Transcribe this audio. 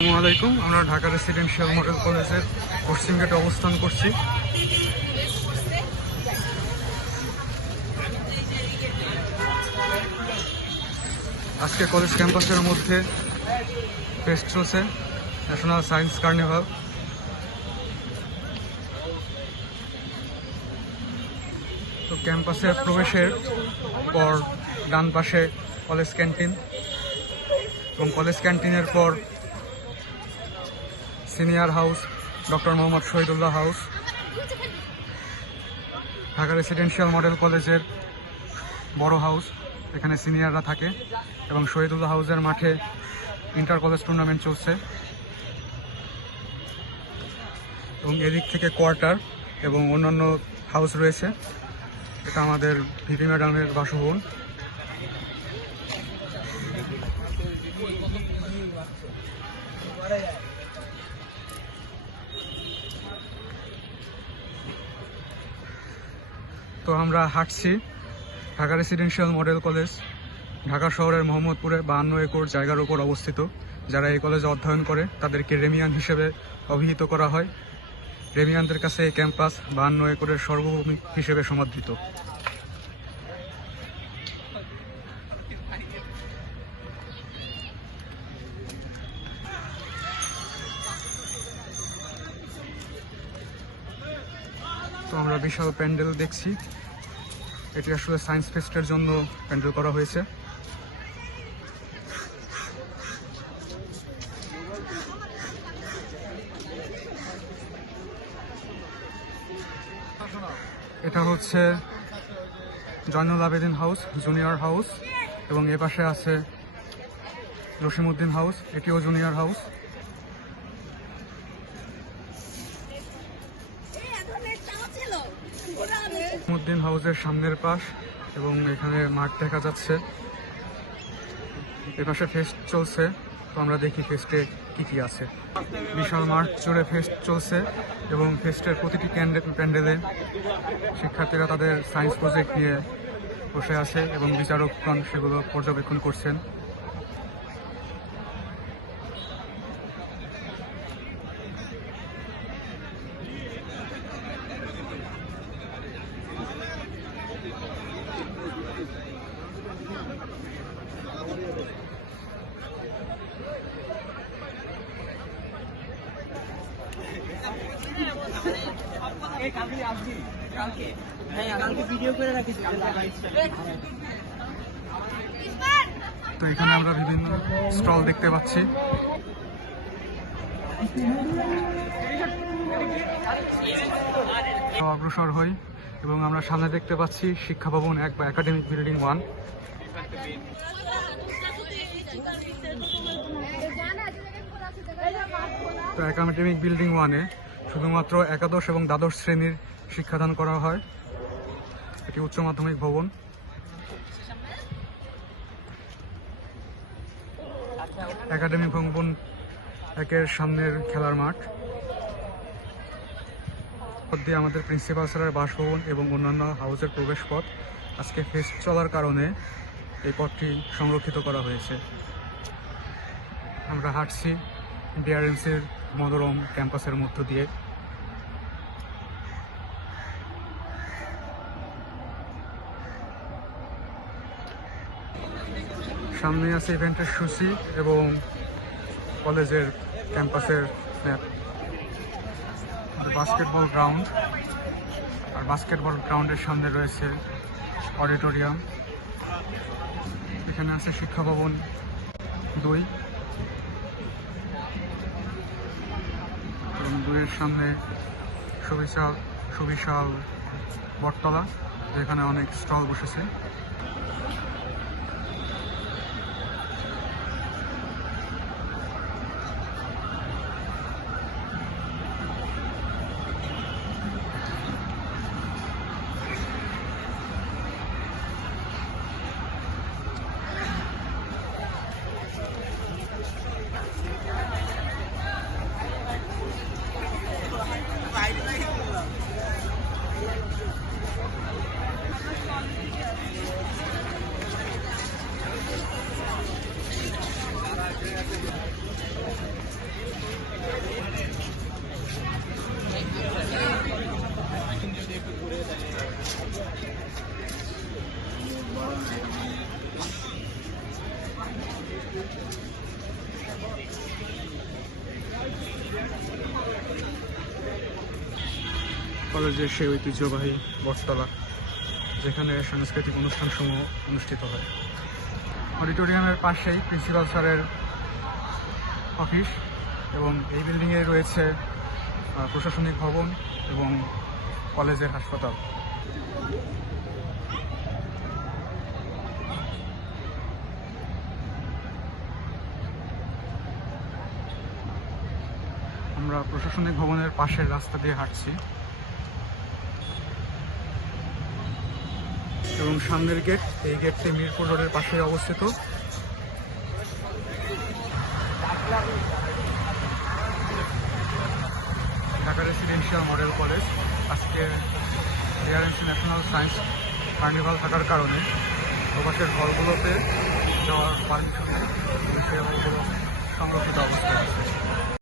আসসালামু আলাইকুম। আমরা ঢাকা রেসিডেন্সিয়াল মডেল কলেজের পশ্চিম গেটে অবস্থান করছি। আজকে কলেজ ক্যাম্পাসের মধ্যে ফেস্ট চলছে, ন্যাশনাল সায়েন্স কার্নিভাল। তো ক্যাম্পাসের প্রবেশের পর ডান পাশে কলেজ ক্যান্টিন এবং কলেজ ক্যান্টিনের পর senior house doctor Mohammad Shahidullah house. Dhaka residential model কলেজের বড় হাউস, এখানে সিনিয়ররা থাকে এবং শহীদুল্লাহ হাউসের মাঠে ইন্টার কলেজ টুর্নামেন্ট চলছে। এবং এদিক থেকে কোয়ার্টার এবং অন্যান্য হাউস রয়েছে। এটা আমাদের ভিপি ম্যাডামের বাসভবন। তো আমরা হাঁটছি। Dhaka residential model college Dhaka শহরের মোহাম্মদপুরে 52 একর জায়গার উপর অবস্থিত। যারা এই কলেজে অধ্যয়ন করে তাদেরকে রেমিয়ান হিসেবে অভিহিত করা হয়। রেমিয়ানদের কাছে এই ক্যাম্পাস 52 একরের সর্বভূমি হিসেবে সমাদৃত। তো আমরা বিশাল প্যান্ডেল দেখছি। এটি আসলে সায়েন্স ফেস্টের জন্য প্যান্ডেল করা হয়েছে। এটা হচ্ছে Zainul Abedin house, junior house, এবং এ পাশে আছে জসিমউদ্দিন হাউস, এটিও জুনিয়র হাউস। জসিমউদ্দিন হাউসের সামনের পাশ এবং এখানে মাঠ দেখা যাচ্ছে। এ পাশে ফেস্ট চলছে, তো আমরা দেখি ফেস্টে কি কি আছে। বিশাল মাঠ জুড়ে ফেস্ট চলছে এবং ফেস্টের প্রতিটি প্যান্ডেলে শিক্ষার্থীরা তাদের সায়েন্স প্রজেক্ট নিয়ে বসে আছে এবং বিচারকগণ সেগুলো পর্যবেক্ষণ করছেন। তো এখানে আমরা বিভিন্ন স্টল দেখতে পাচ্ছি। অগ্রসর হই এবং আমরা সামনে দেখতে পাচ্ছি শিক্ষা ভবন 1 বা একাডেমিক বিল্ডিং 1। তো একাডেমিক বিল্ডিং 1-এ শুধুমাত্র একাদশ এবং দ্বাদশ শ্রেণীর শিক্ষাদান করা হয়। এটি উচ্চ মাধ্যমিক ভবন। একাডেমিক ভবন 1-এর সামনের খেলার মাঠ দিয়ে আমাদের প্রিন্সিপাল স্যারের বাসভবন এবং অন্যান্য হাউসের প্রবেশ পথ। আজকে ফেস্ট চলার কারণে এই পথটি সংরক্ষিত করা হয়েছে। আমরা হাঁটছি ডিআরএমসির মনোরম ক্যাম্পাসের মধ্য দিয়ে। সামনে আছে ইভেন্টের সূচি এবং কলেজের ক্যাম্পাসের ম্যাপ। বাস্কেটবল গ্রাউন্ড, আর বাস্কেটবল গ্রাউন্ডের সামনে রয়েছে অডিটোরিয়াম। এখানে আছে শিক্ষা ভবন 2 এবং 2-এর সামনে সুবিশাল বটতলা, যেখানে অনেক স্টল বসেছে। কলেজের সেই ঐতিহ্যবাহী বটতলা, যেখানে সাংস্কৃতিক অনুষ্ঠানসমূহ অনুষ্ঠিত হয়। অডিটোরিয়ামের পাশেই প্রিন্সিপাল স্যারের অফিস এবং এই বিল্ডিংয়ে রয়েছে প্রশাসনিক ভবন এবং কলেজের হাসপাতাল। আমরা প্রশাসনিক ভবনের পাশের রাস্তা দিয়ে হাঁটছি এবং সামনের গেট, এই গেটটি মিরপুর রোডের পাশে অবস্থিত। ঢাকা রেসিডেন্সিয়াল মডেল কলেজ আজকে এআরএমসি ন্যাশনাল সায়েন্স কার্নিভাল থাকার কারণে প্রবাসের হলগুলোতে যাওয়ার পারমিশন নেই, সেই হলগুলো সংরক্ষিত অবস্থায় আছে।